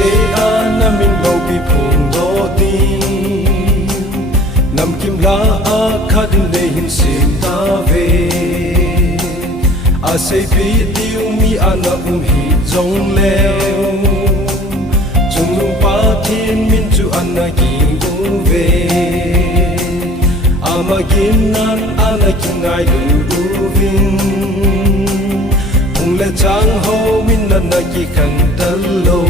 se ana min lo bi phung do ti nam kim la a khat le hin se ta ve a se bi tiu mi ana hi zong leo chung lung pa thiên min chu ana ki u ve ama kin nan ana ki ngai lu vin ung le chang ho min na ki kan tal lo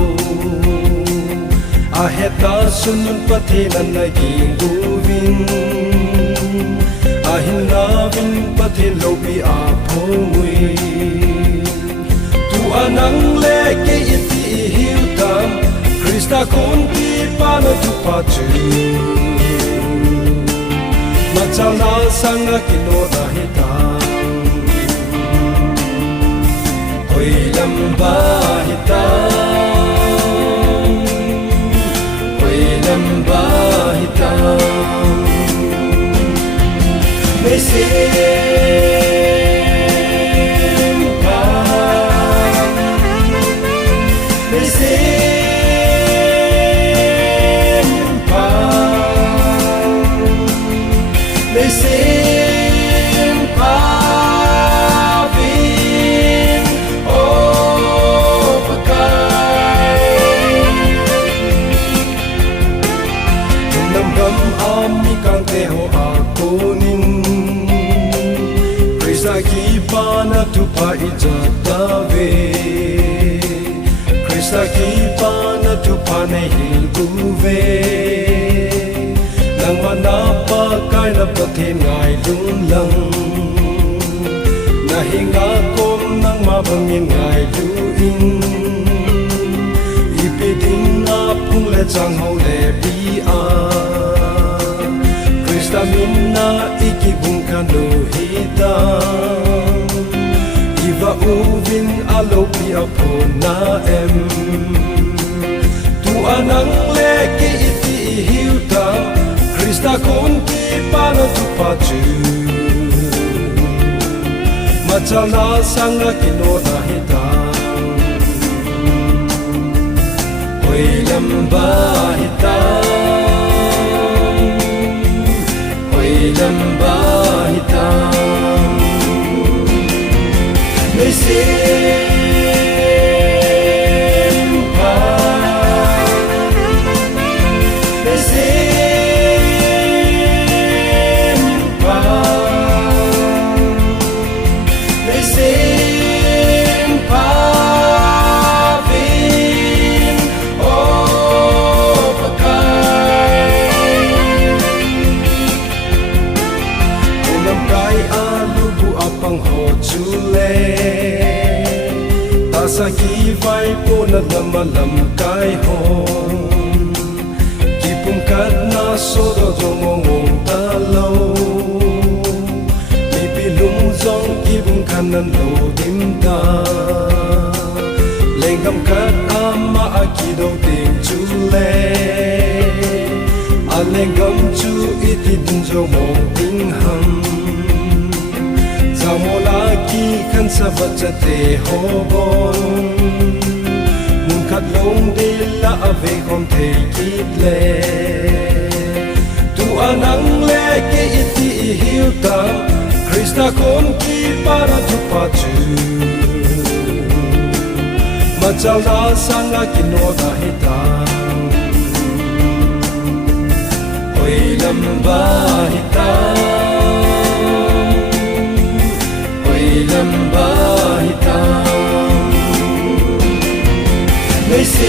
a heta sun pathe na ki u vin a hin na vin pathe lo bi a pho mui tu anang le ke iti hiu tam Krista kon ki pa na tu pa chu ma chang na sang na ki no na hi ta hoi lam ba hi ta hoi lam ba hi ta me se Pana tu pa ijata ve Krista ki pana tu pa nahi tu ve nang manapa kai na pathe ngai lung lang nahi nga kom nang ma bangin ngai lu in ipiting na phung le chang ho le bi a Krista min na ikibung kanu hita Iva uvin alopi apona em tu anang leke iti hiuta Krista kon ki pana tu pachu machala sanga kino na hita hoi lamba hita hoi lamba hita They Saki vai po na lamalam kai home Kipum kat na sodo zongong talo Mi pilung zong kipum kanan lo dimda Lengam kat ama akido ting chule Alengam chu iti din zongong ting ham Zamola ki kan savachate hobon Mun khat long dilla ave kon te kitle Tu anang le ke iti hiuta Krista kon ki para tu pachu Machala sanga kinoda hita Hoi lamba hita lamba hitam may simpa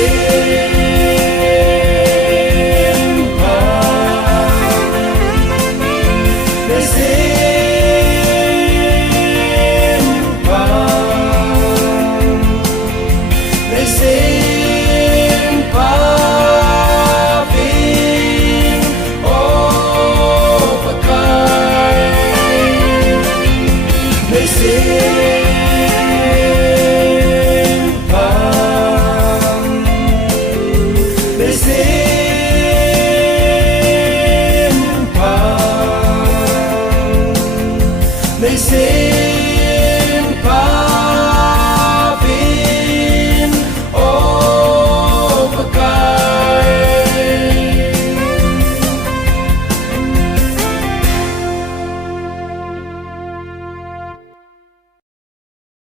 may simpa may simpa vin oh pakai may They say